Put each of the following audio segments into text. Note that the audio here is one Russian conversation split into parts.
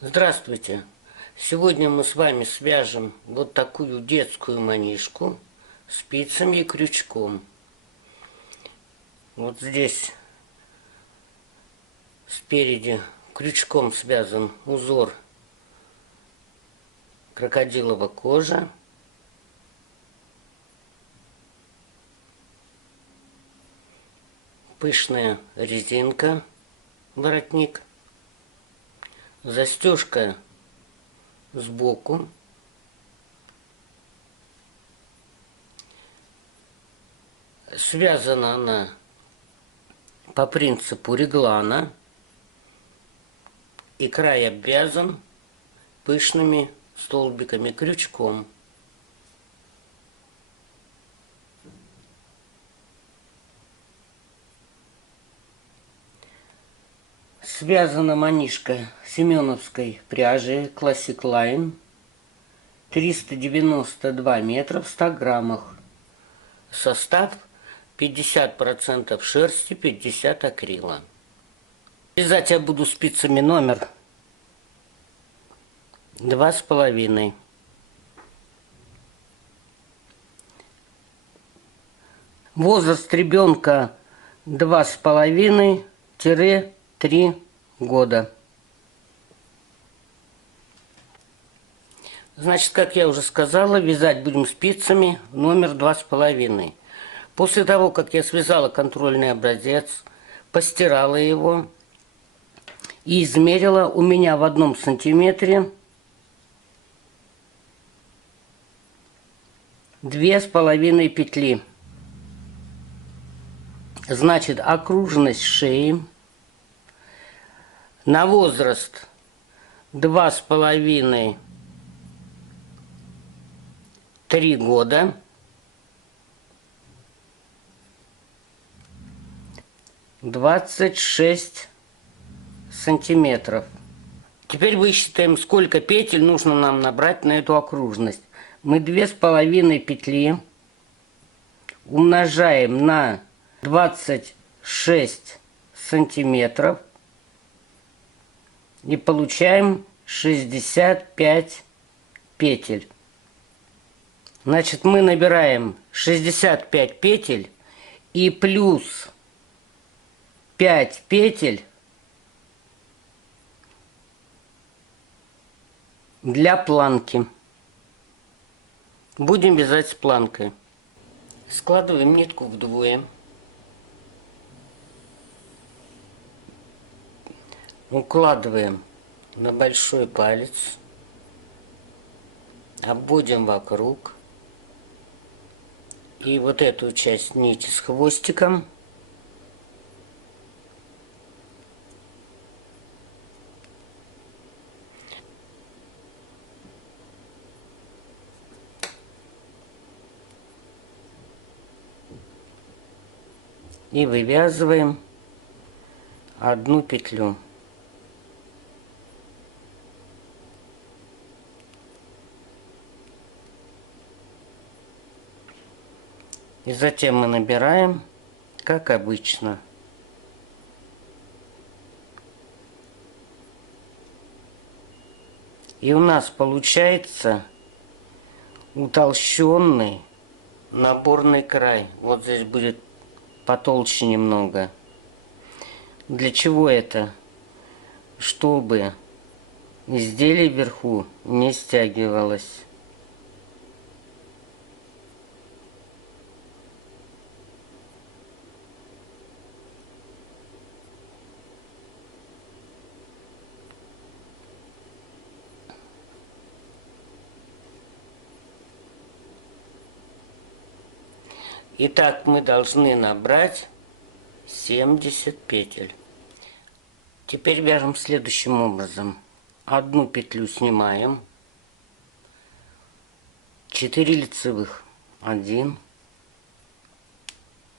Здравствуйте! Сегодня мы с вами свяжем вот такую детскую манишку спицами и крючком. Вот здесь спереди крючком связан узор крокодилова кожа. Пышная резинка, воротник. Застежка сбоку. Связана она по принципу реглана. И край обвязан пышными столбиками крючком. Связана манишка семеновской пряжи Classic Line, 392 метра в 100 граммах. Состав 50% шерсти, 50% акрила. Вязать я буду спицами номер 2,5. Возраст ребенка 2,5-3 года. Значит, как я уже сказала, вязать будем спицами номер 2,5. После того, как я связала контрольный образец, постирала его и измерила, у меня в 1 сантиметре 2,5 петли. Значит, окружность шеи на возраст 2,5-3 года — 26 сантиметров. Теперь высчитаем, сколько петель нужно нам набрать на эту окружность. Мы 2,5 петли умножаем на 26 сантиметров и получаем 65 петель. Значит, мы набираем 65 петель и плюс 5 петель для планки. Будем вязать с планкой. Складываем нитку вдвое. Укладываем на большой палец. Обводим вокруг. И вот эту часть нити с хвостиком и вывязываем 1 петлю. И затем мы набираем, как обычно. И у нас получается утолщенный наборный край. Вот здесь будет потолще немного. Для чего это? Чтобы изделие вверху не стягивалось. Итак, мы должны набрать 70 петель. Теперь вяжем следующим образом. 1 петлю снимаем, 4 лицевых, 1,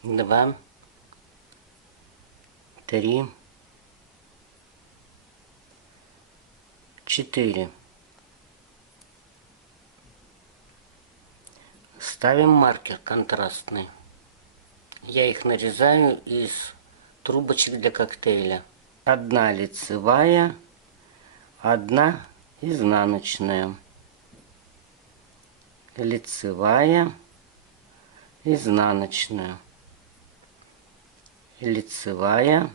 2, 3, 4. Ставим маркер контрастный. Я их нарезаю из трубочек для коктейля. 1 лицевая, 1 изнаночная, лицевая, изнаночная, лицевая.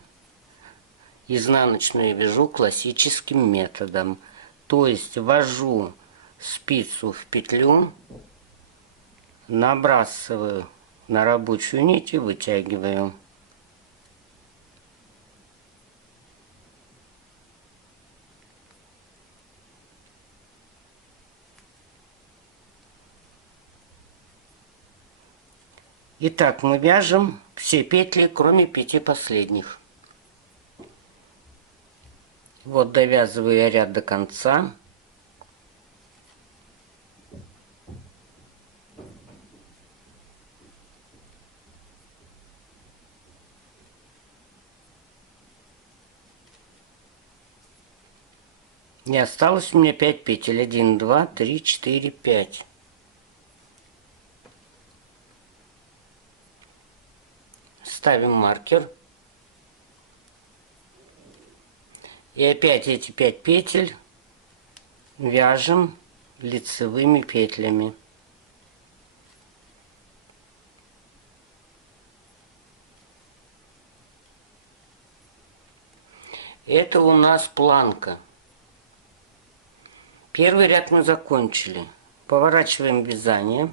Изнаночную вяжу классическим методом, то есть ввожу спицу в петлю, набрасываю на рабочую нить и вытягиваю. Итак, мы вяжем все петли, кроме 5 последних. Вот довязываю я ряд до конца. И осталось у меня 5 петель. 1, 2, 3, 4, 5. Ставим маркер. И опять эти 5 петель вяжем лицевыми петлями. Это у нас планка. Первый ряд мы закончили. Поворачиваем вязание.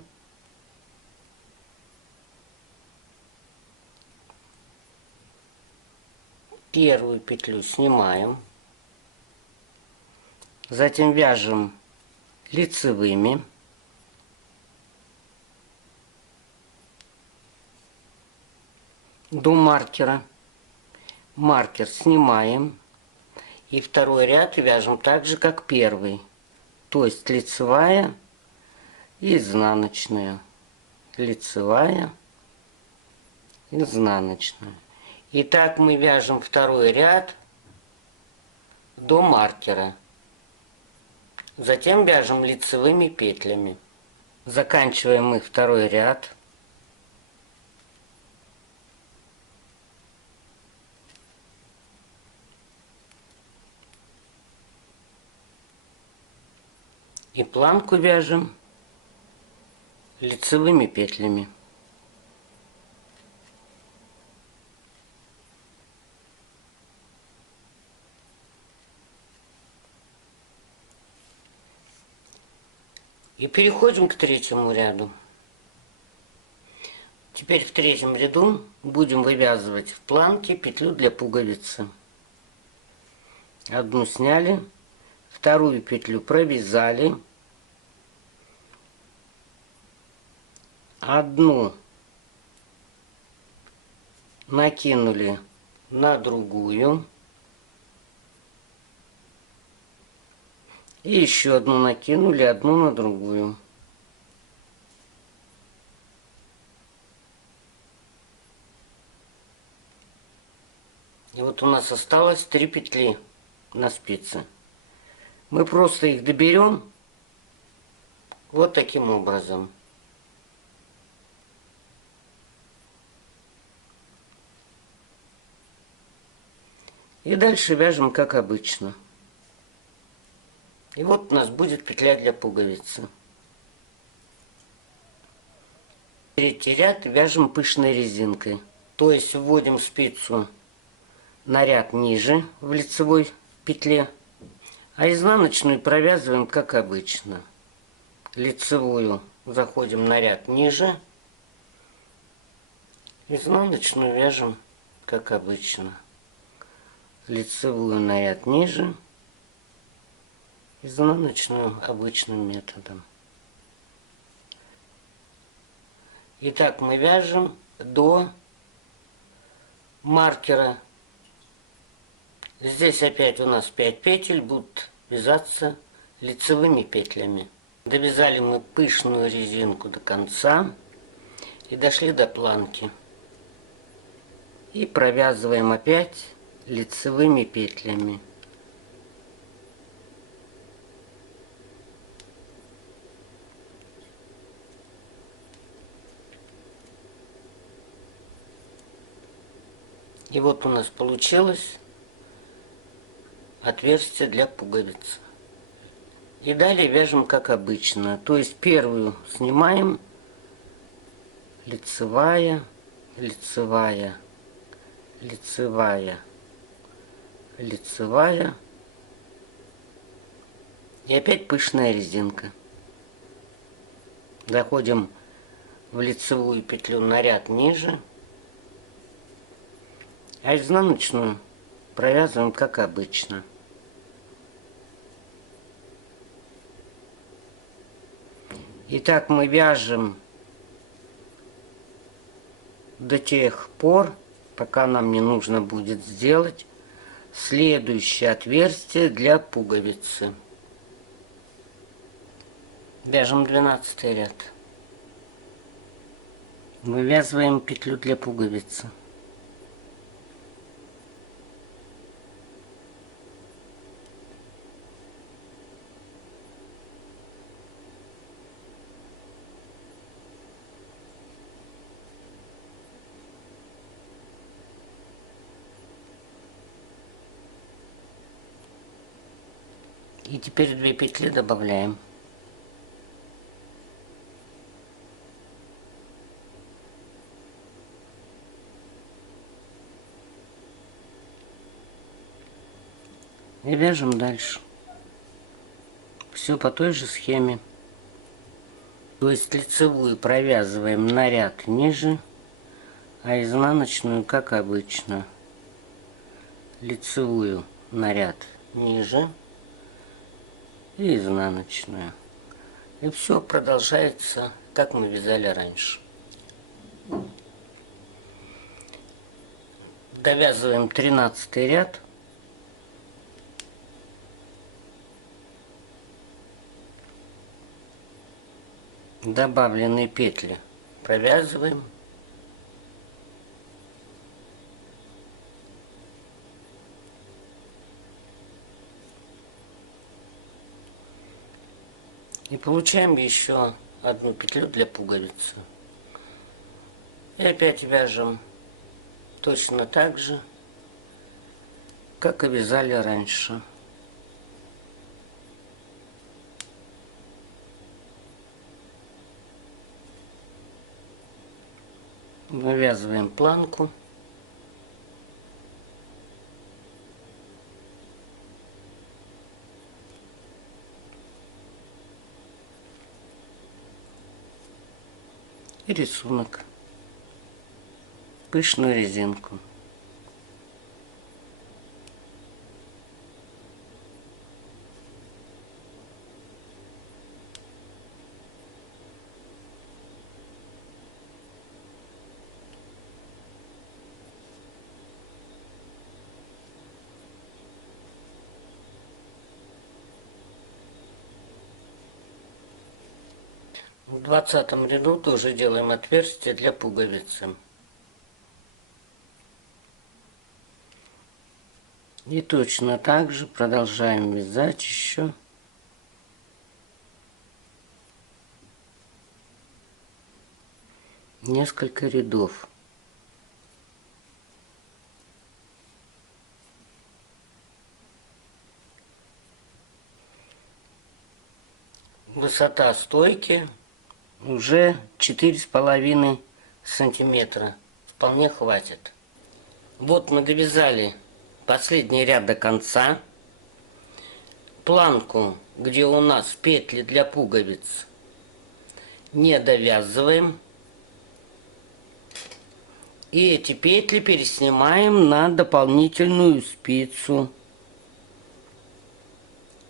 Первую петлю снимаем. Затем вяжем лицевыми. До маркера. Маркер снимаем. И второй ряд вяжем так же, как первый. То есть лицевая и изнаночная. Лицевая, изнаночная. И так мы вяжем второй ряд до маркера. Затем вяжем лицевыми петлями. Заканчиваем мы второй ряд. И планку вяжем лицевыми петлями. И переходим к третьему ряду. Теперь в третьем ряду будем вывязывать в планке петлю для пуговицы. Одну сняли, вторую петлю провязали, одну накинули на другую и еще одну накинули, одну на другую. И вот у нас осталось 3 петли на спице. Мы просто их доберем вот таким образом. И дальше вяжем как обычно. И вот у нас будет петля для пуговицы. Третий ряд вяжем пышной резинкой. То есть вводим спицу на ряд ниже в лицевой петле, а изнаночную провязываем как обычно. Лицевую заходим на ряд ниже, изнаночную вяжем как обычно. Лицевую на ряд ниже, изнаночную обычным методом. Итак, мы вяжем до маркера. Здесь опять у нас 5 петель будут вязаться лицевыми петлями. Довязали мы пышную резинку до конца и дошли до планки. И провязываем опять лицевыми петлями. И вот у нас получилось отверстие для пуговиц. И далее вяжем как обычно. То есть первую снимаем, лицевая, лицевая, лицевая, лицевая. И опять пышная резинка. Заходим в лицевую петлю на ряд ниже. А изнаночную провязываем как обычно. Итак, мы вяжем до тех пор, пока нам не нужно будет сделать следующее отверстие для пуговицы. Вяжем 12 ряд. Вывязываем петлю для пуговицы. И теперь 2 петли добавляем. И вяжем дальше. Все по той же схеме. То есть лицевую провязываем на ряд ниже, а изнаночную как обычно. Лицевую на ряд ниже и изнаночную. И все продолжается, как мы вязали раньше. Довязываем 13 ряд. Добавленные петли провязываем. И получаем еще одну петлю для пуговицы. И опять вяжем точно так же, как и вязали раньше. Вывязываем планку. И рисунок. Пышную резинку. В 20 ряду тоже делаем отверстие для пуговицы. И точно так же продолжаем вязать еще несколько рядов. Высота стойки уже 4,5 сантиметра. Вполне хватит. Вот мы довязали последний ряд до конца. Планку, где у нас петли для пуговиц, не довязываем. И эти петли переснимаем на дополнительную спицу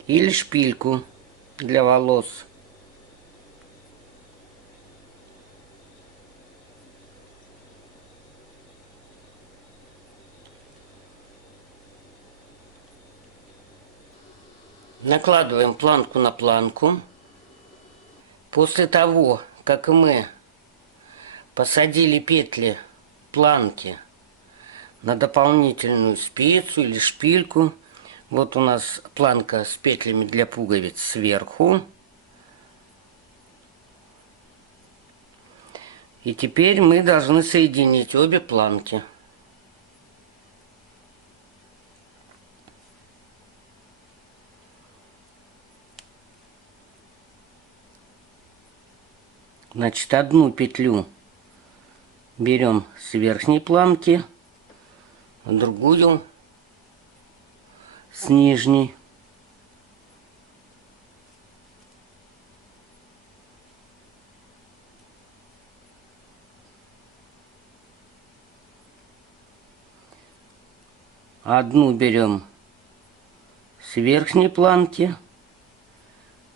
или шпильку для волос. Накладываем планку на планку. После того, как мы посадили петли планки на дополнительную спицу или шпильку, вот у нас планка с петлями для пуговиц сверху. И теперь мы должны соединить обе планки. Значит, одну петлю берем с верхней планки, другую с нижней. Одну берем с верхней планки,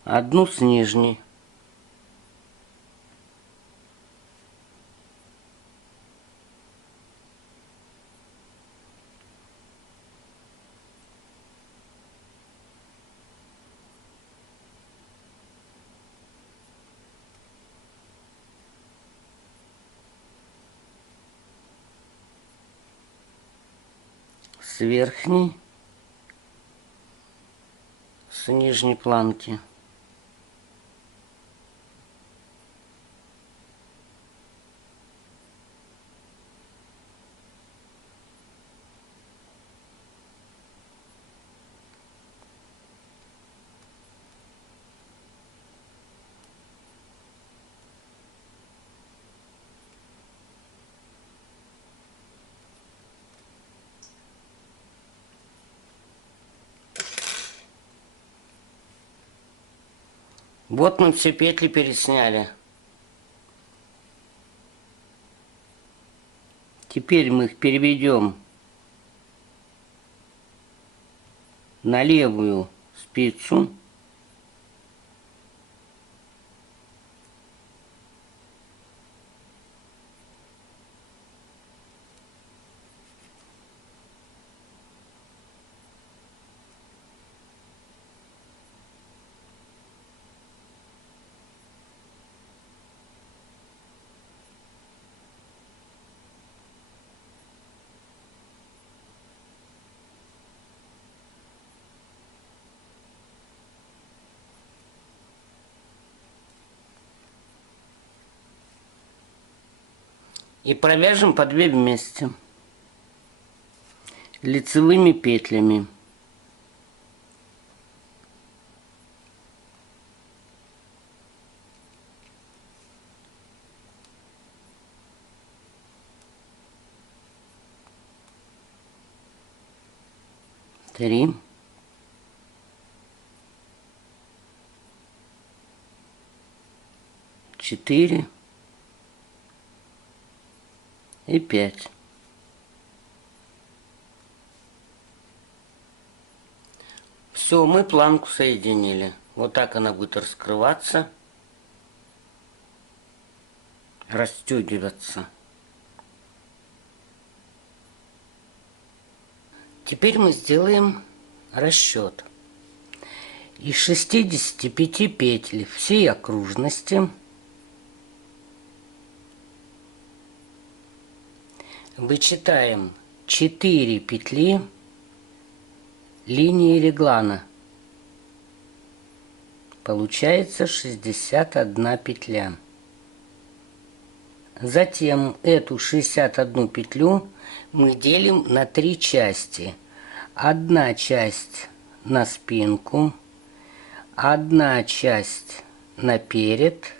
одну с нижней. С верхней, с нижней планки. Вот мы все петли пересняли. Теперь мы их переведем на левую спицу. И провяжем по 2 вместе лицевыми петлями. Три. Четыре. И 5. Все, мы планку соединили. Вот так она будет раскрываться, расстегиваться. Теперь мы сделаем расчет. Из 65 петель всей окружности вычитаем 4 петли линии реглана. Получается 61 петля. Затем эту 61 петлю мы делим на 3 части. Одна часть на спинку, одна часть наперед,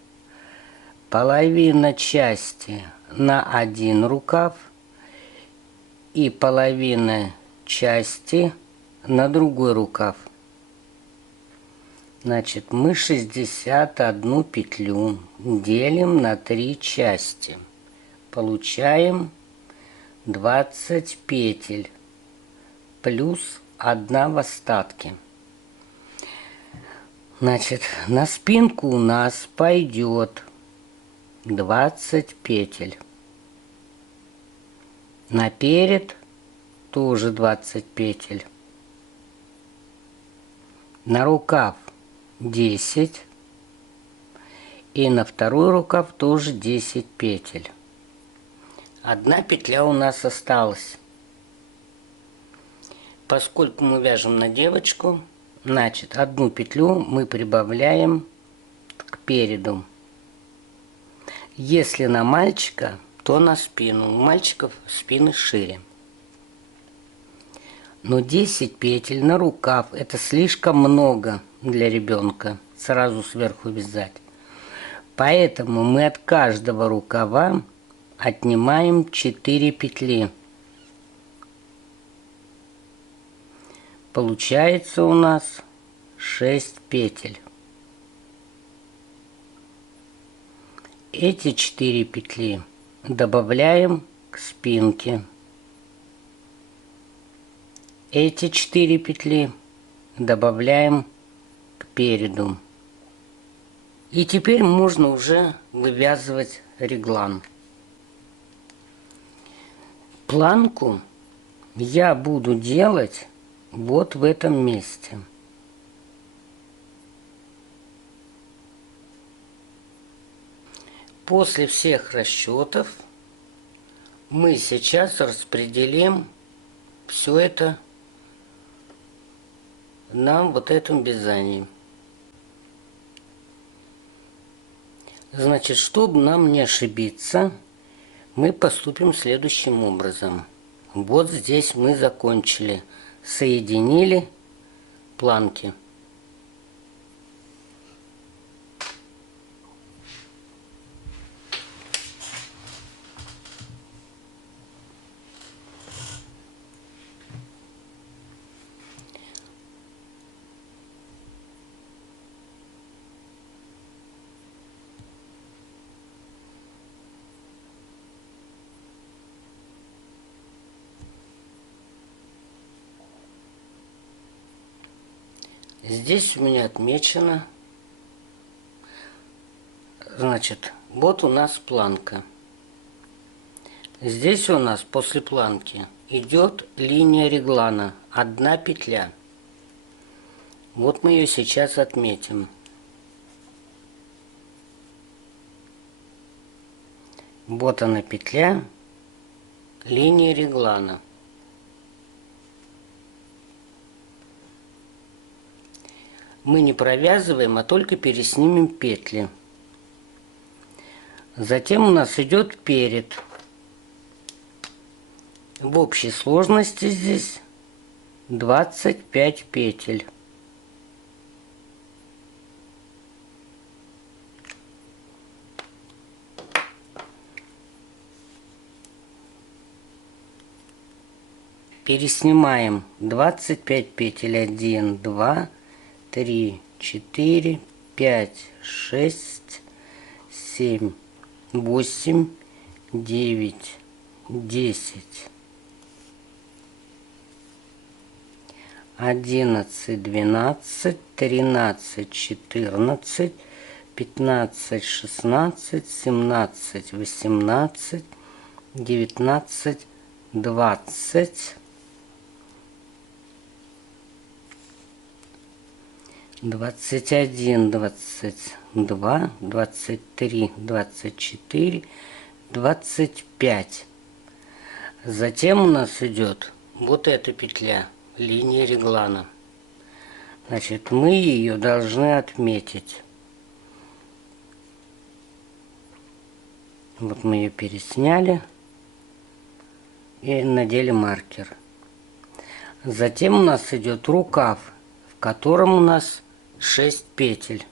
половина части на один рукав и половина части на другой рукав. Значит, мы 61 петлю делим на 3 части. Получаем 20 петель плюс 1 в остатке. Значит, на спинку у нас пойдет 20 петель. Наперед тоже 20 петель. На рукав 10. И на второй рукав тоже 10 петель. Одна петля у нас осталась. Поскольку мы вяжем на девочку, значит, одну петлю мы прибавляем к переду. Если на мальчика, то на спину. У мальчиков спины шире. Но 10 петель на рукав — это слишком много для ребенка сразу сверху вязать. Поэтому мы от каждого рукава отнимаем 4 петли. Получается у нас 6 петель. Эти 4 петли добавляем к спинке. Эти 4 петли добавляем к переду. И теперь можно уже вывязывать реглан. Планку я буду делать вот в этом месте. После всех расчетов мы сейчас распределим все это на вот этом вязании. Значит, чтобы нам не ошибиться, мы поступим следующим образом. Вот здесь мы закончили, соединили планки. Здесь у меня отмечено, значит, вот у нас планка. Здесь у нас после планки идет линия реглана, 1 петля. Вот мы ее сейчас отметим. Вот она петля, линия реглана. Мы не провязываем, а только переснимем петли. Затем у нас идет перед. В общей сложности здесь 25 петель. Переснимаем 25 петель. 1, 2, 3, 4, 5, 6, 7, 8, 9, 10, 11, 12, 13, 14, 15, 16, 17, 18, 19, 20, 21, 22, 23, 24, 25. Затем у нас идет вот эта петля, линия реглана. Значит, мы ее должны отметить. Вот мы ее пересняли и надели маркер. Затем у нас идет рукав, в котором у нас 6 петель.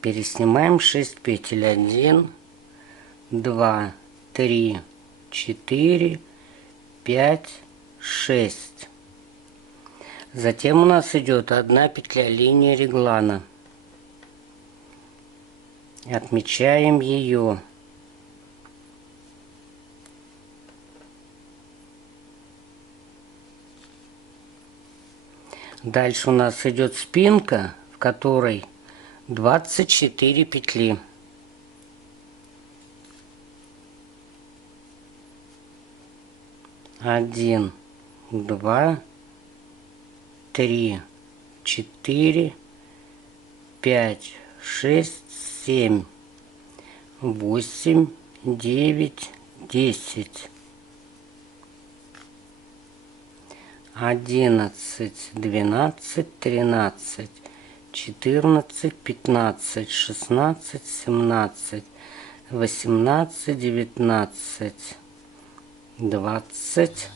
Переснимаем 6 петель. 1, 2, 3, 4, 5, 6. Затем у нас идет 1 петля, линия реглана. Отмечаем ее. Дальше у нас идет спинка, в которой 24 петли. Один, 2, 3, 4, 5, 6, 7, 8, 9, 10. 11, 12, 13, 14, 15, 16, 17, 18, 19, 20,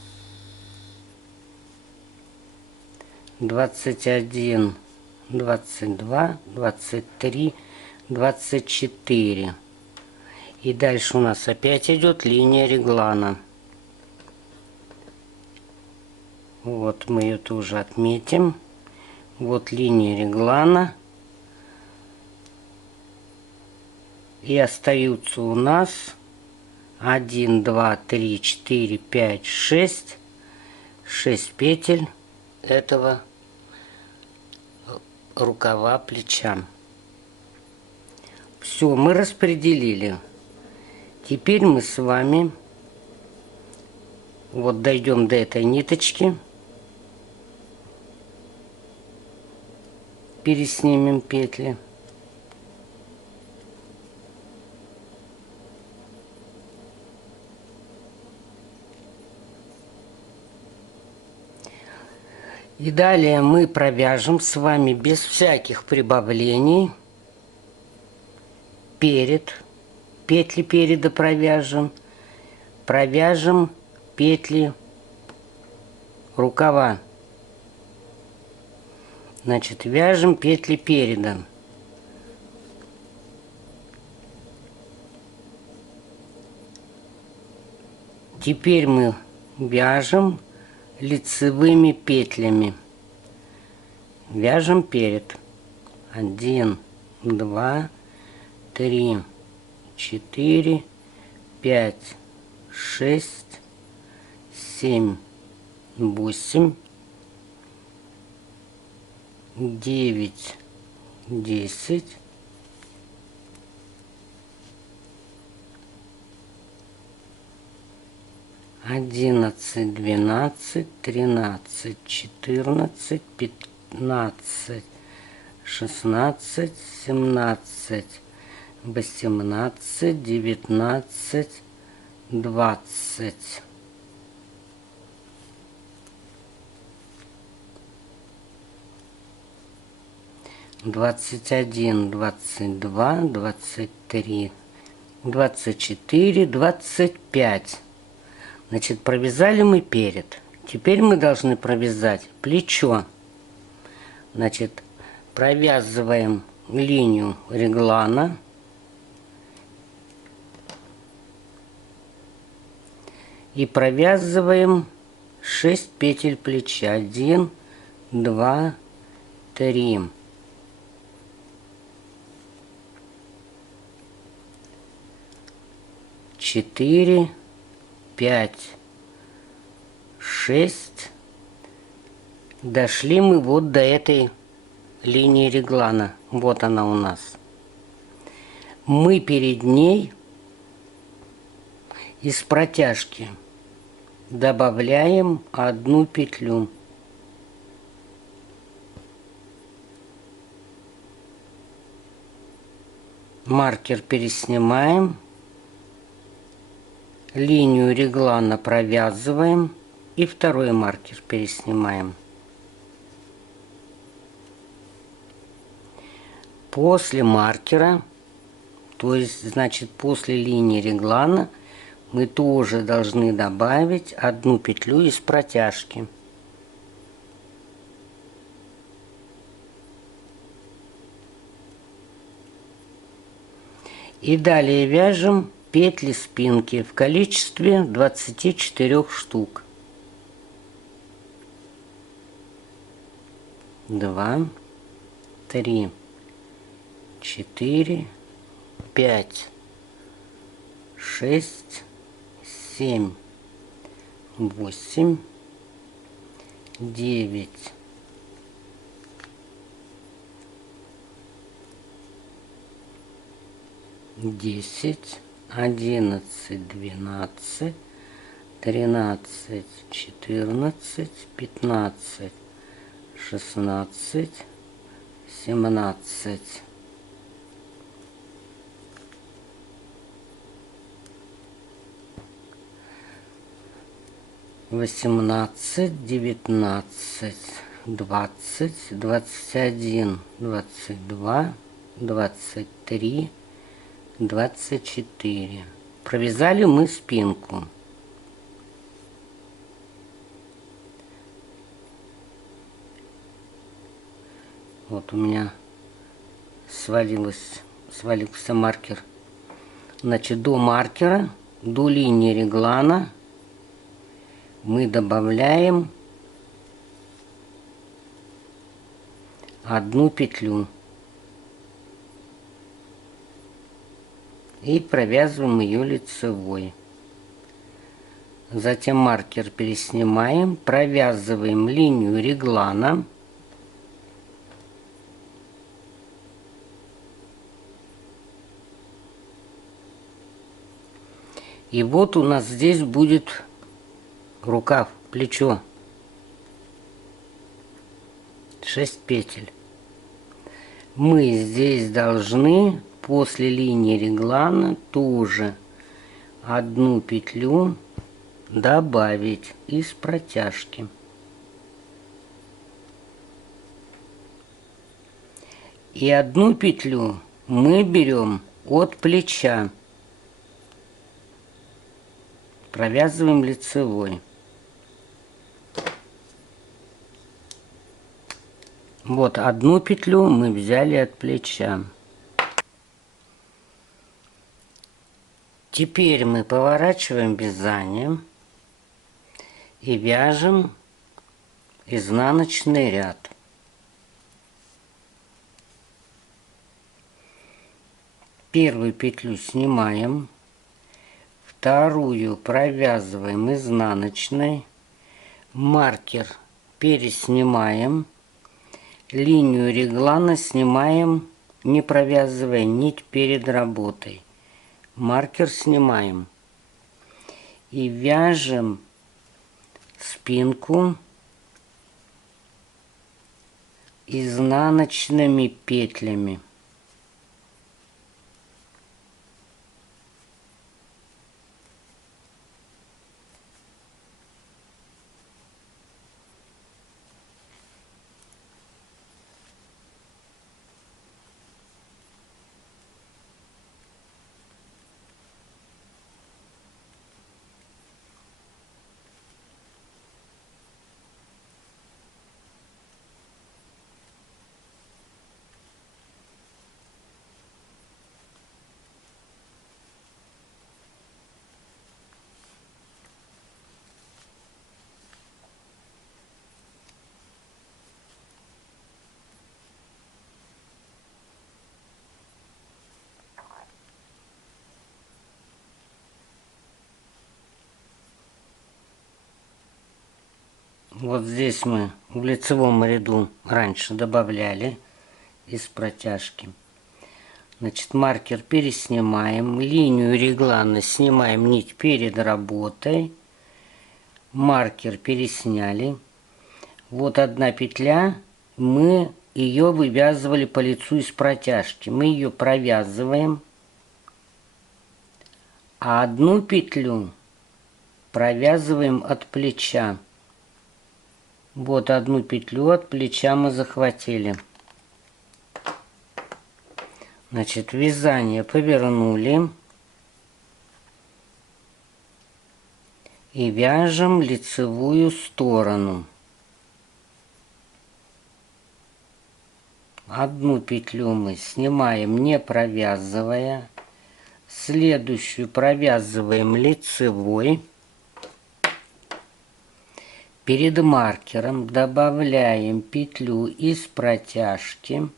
21, 22, 23, 24. И дальше у нас опять идет линия реглана. Вот мы ее тоже отметим. Вот линия реглана. И остаются у нас 1, 2, 3, 4, 5, 6 петель этого рукава плеча. Все, мы распределили. Теперь мы с вами вот дойдем до этой ниточки, переснимем петли. И далее мы провяжем с вами без всяких прибавлений петли переда провяжем петли рукава. Значит, вяжем петли переда. Теперь мы вяжем лицевыми петлями. Вяжем перед. 1, 2, 3, 4, 5, 6, 7, 8, 9, 10, 11, 12, 13, 14, 15, 16, 17, 18, 19, 20. Двадцать один, 22, 23, 24, 25. Значит, провязали мы перед. Теперь мы должны провязать плечо. Значит, провязываем линию реглана. И провязываем 6 петель плеча. 1, 2, 3. 4, 5, 6. Дошли мы вот до этой линии реглана. Вот она у нас. Мы перед ней из протяжки добавляем 1 петлю. Маркер переснимаем. Линию реглана провязываем и второй маркер переснимаем. После маркера, то есть, значит, после линии реглана, мы тоже должны добавить 1 петлю из протяжки. И далее вяжем петли спинки в количестве 24 штук. 2, 3, 4, 5, 6, 7, 8, 9, 10, 11, 12, 13, 14, 15, 16, 17. 18, 19, 20, 21, 22, 23, 24. Провязали мы спинку. Вот у меня свалилась свалился маркер. Значит, до маркера, до линии реглана мы добавляем 1 петлю и провязываем ее лицевой. Затем маркер переснимаем, провязываем линию реглана. И вот у нас здесь будет рукав, плечо. 6 петель. Мы здесь должны после линии реглана тоже 1 петлю добавить из протяжки. И 1 петлю мы берем от плеча. Провязываем лицевой. Вот 1 петлю мы взяли от плеча. Теперь мы поворачиваем вязание и вяжем изнаночный ряд. Первую петлю снимаем, вторую провязываем изнаночной, маркер переснимаем, линию реглана снимаем, не провязывая нить перед работой. Маркер снимаем и вяжем спинку изнаночными петлями. Вот здесь мы в лицевом ряду раньше добавляли из протяжки. Значит, маркер переснимаем, линию реглана снимаем нить перед работой, маркер пересняли. Вот 1 петля, мы ее вывязывали по лицу из протяжки. Мы ее провязываем, а 1 петлю провязываем от плеча. Вот 1 петлю от плеча мы захватили. Значит, вязание повернули и вяжем лицевую сторону. 1 петлю мы снимаем, не провязывая, следующую провязываем лицевой. Перед маркером добавляем петлю из протяжки.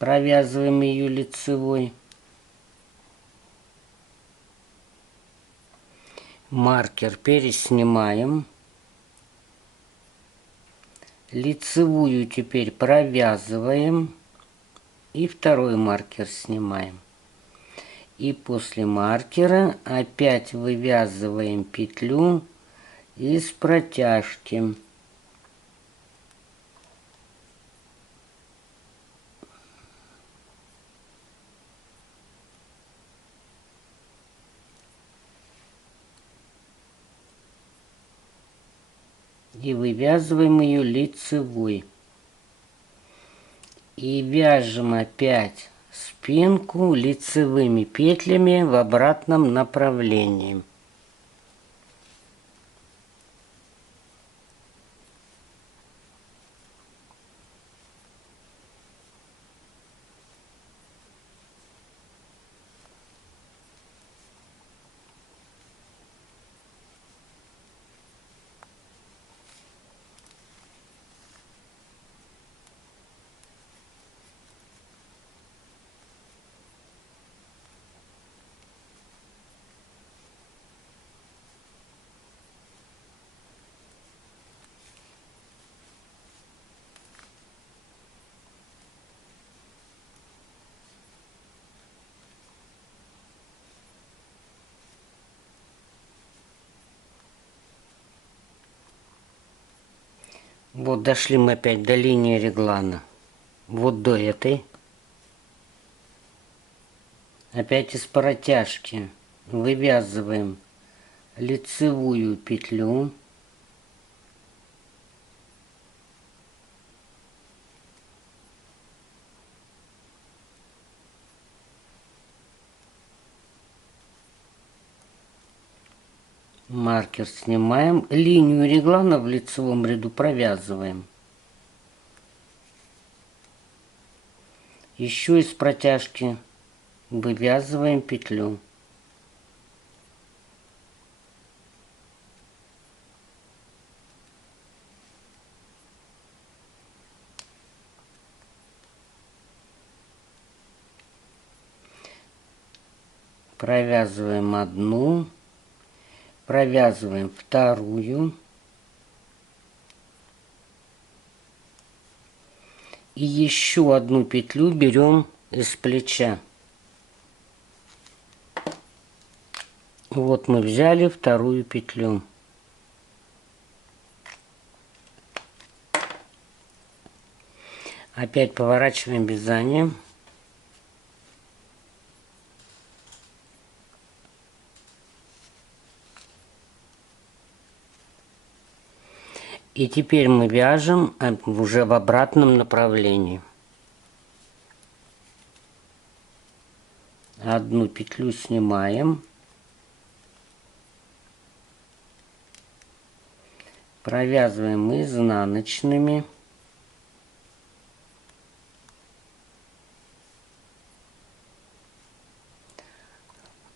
Провязываем ее лицевой. Маркер переснимаем. Лицевую теперь провязываем. И второй маркер снимаем. И после маркера опять вывязываем петлю из протяжки. И вывязываем ее лицевой. И вяжем опять спинку лицевыми петлями в обратном направлении. Вот дошли мы опять до линии реглана. Вот до этой. Опять из протяжки вывязываем лицевую петлю. Маркер снимаем. Линию реглана в лицевом ряду провязываем. Еще из протяжки вывязываем петлю. Провязываем одну, провязываем вторую. И еще одну петлю берем из плеча. Вот мы взяли вторую петлю. Опять поворачиваем вязание. И теперь мы вяжем уже в обратном направлении. Одну петлю снимаем. Провязываем изнаночными.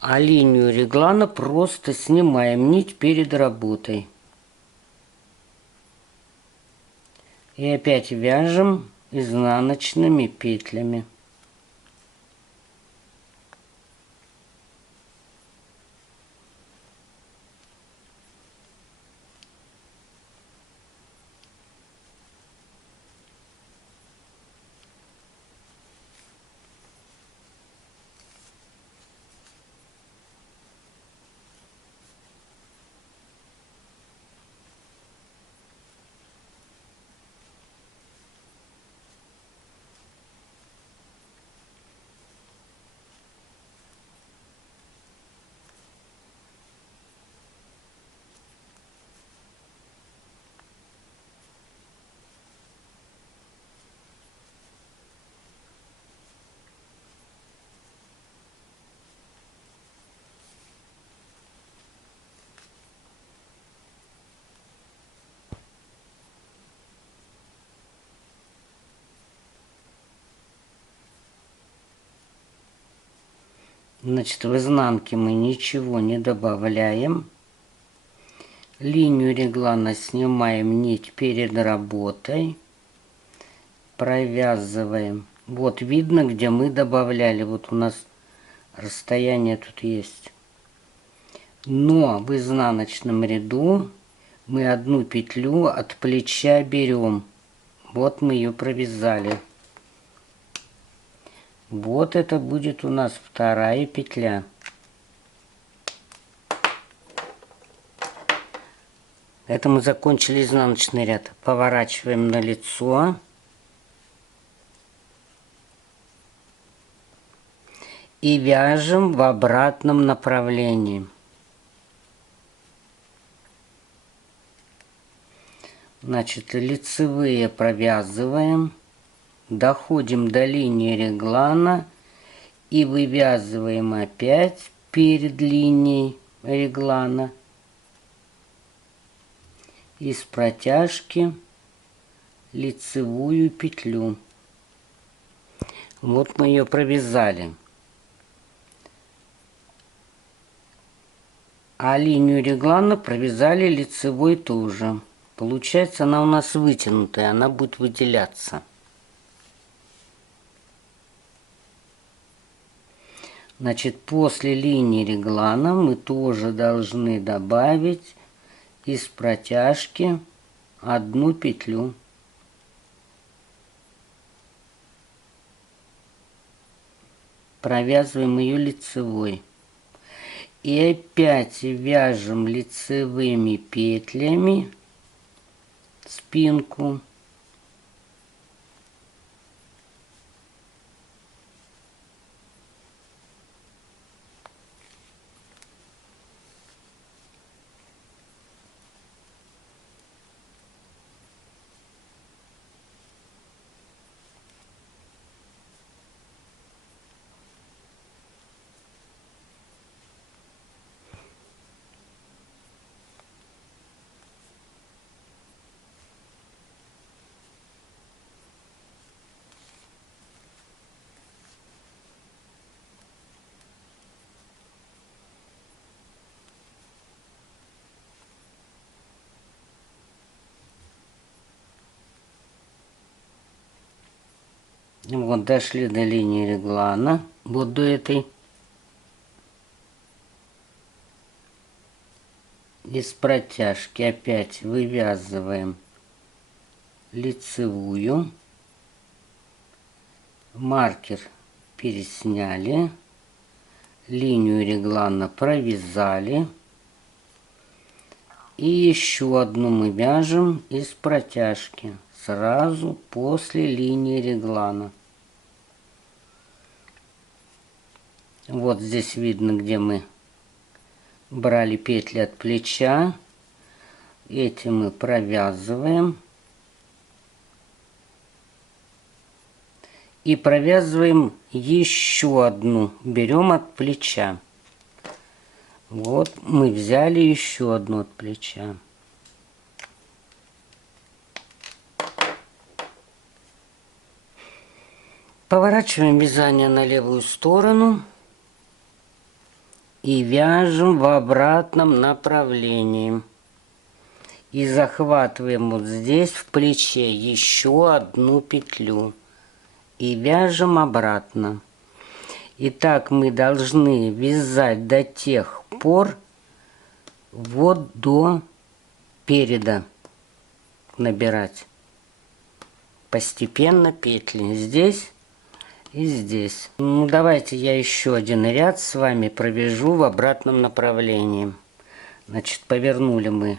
А линию реглана просто снимаем нить перед работой. И опять вяжем изнаночными петлями. Значит, в изнанке мы ничего не добавляем. Линию реглана снимаем нить перед работой. Провязываем. Вот видно, где мы добавляли. Вот у нас расстояние тут есть. Но в изнаночном ряду мы одну петлю от плеча берем. Вот мы ее провязали. Вот это будет у нас вторая петля. Это мы закончили изнаночный ряд. Поворачиваем на лицо. И вяжем в обратном направлении. Значит, лицевые провязываем. Доходим до линии реглана и вывязываем опять перед линией реглана из протяжки лицевую петлю. Вот мы ее провязали. А линию реглана провязали лицевой тоже. Получается, она у нас вытянутая, она будет выделяться. Значит, после линии реглана мы тоже должны добавить из протяжки одну петлю. Провязываем ее лицевой. И опять вяжем лицевыми петлями спинку. Вот дошли до линии реглана, вот до этой. Из протяжки опять вывязываем лицевую. Маркер пересняли. Линию реглана провязали. И еще одну мы вяжем из протяжки. Сразу после линии реглана. Вот здесь видно, где мы брали петли от плеча. Эти мы провязываем. И провязываем еще одну. Берем от плеча. Вот мы взяли еще одну от плеча. Поворачиваем вязание на левую сторону и вяжем в обратном направлении. И захватываем вот здесь в плече еще одну петлю и вяжем обратно. И так мы должны вязать до тех пор, вот до переда набирать. Постепенно петли здесь и здесь. Ну, давайте я еще один ряд с вами провяжу в обратном направлении. Значит, повернули мы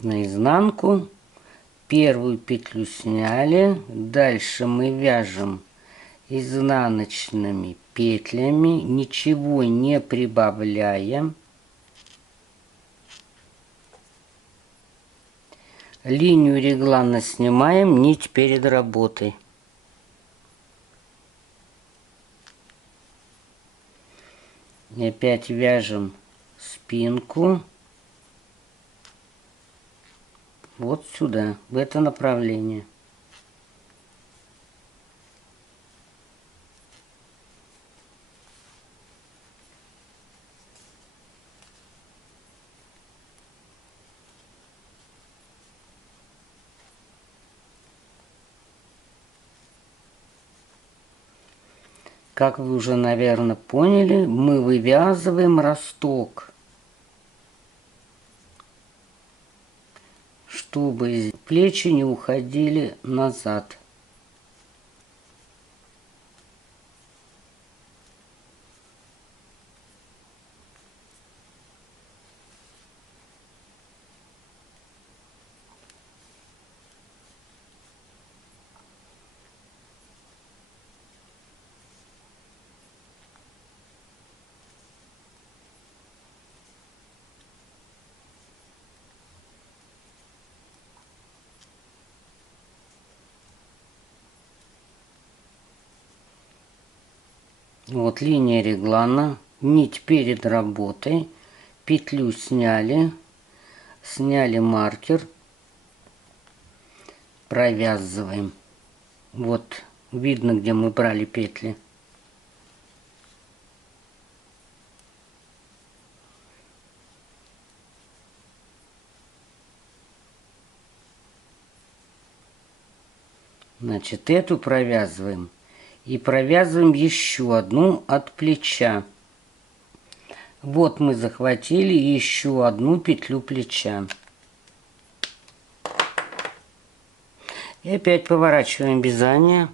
наизнанку. Первую петлю сняли. Дальше мы вяжем изнаночными петлями, ничего не прибавляем. Линию реглана снимаем, нить перед работой. И опять вяжем спинку вот сюда, в это направление. Как вы уже, наверное, поняли, мы вывязываем росток, чтобы плечи не уходили назад. Вот линия реглана, нить перед работой, петлю сняли, сняли маркер, провязываем. Вот видно, где мы брали петли. Значит, эту провязываем. И провязываем еще одну от плеча. Вот мы захватили еще одну петлю плеча. И опять поворачиваем вязание.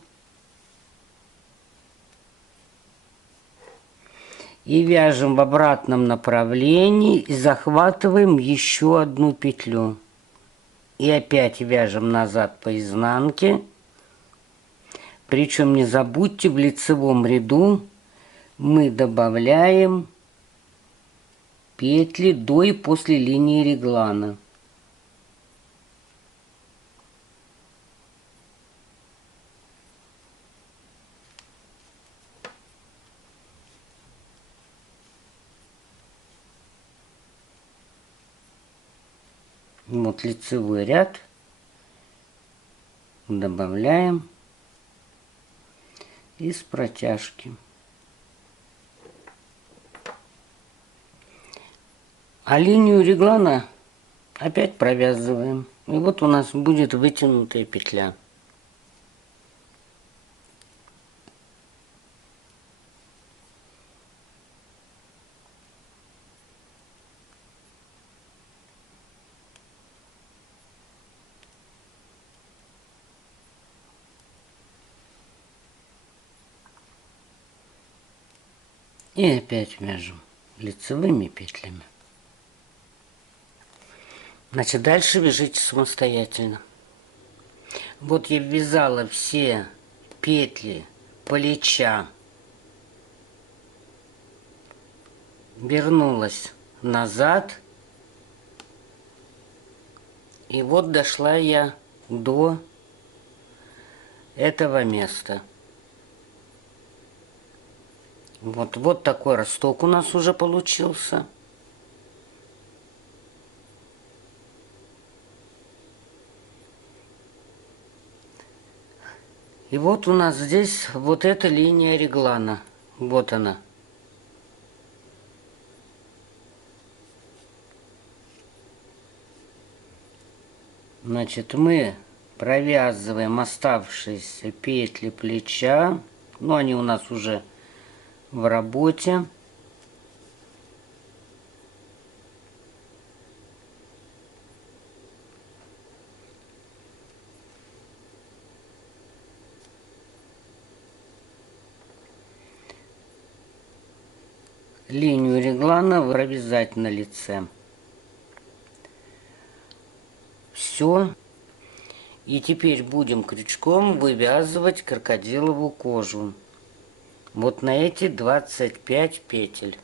И вяжем в обратном направлении и захватываем еще одну петлю. И опять вяжем назад по изнанке. Причем не забудьте, в лицевом ряду мы добавляем петли до и после линии реглана. Вот лицевой ряд добавляем из протяжки. А линию реглана опять провязываем. И вот у нас будет вытянутая петля. И опять вяжем лицевыми петлями. Значит, дальше вяжите самостоятельно. Вот я ввязала все петли плеча, вернулась назад, и вот дошла я до этого места. Вот такой росток у нас уже получился. И вот у нас здесь вот эта линия реглана. Вот она. Значит, мы провязываем оставшиеся петли плеча. Ну, они у нас уже в работе. Линию реглана провязать на лице. Все. И теперь будем крючком вывязывать крокодиловую кожу. Вот на эти 25 петель.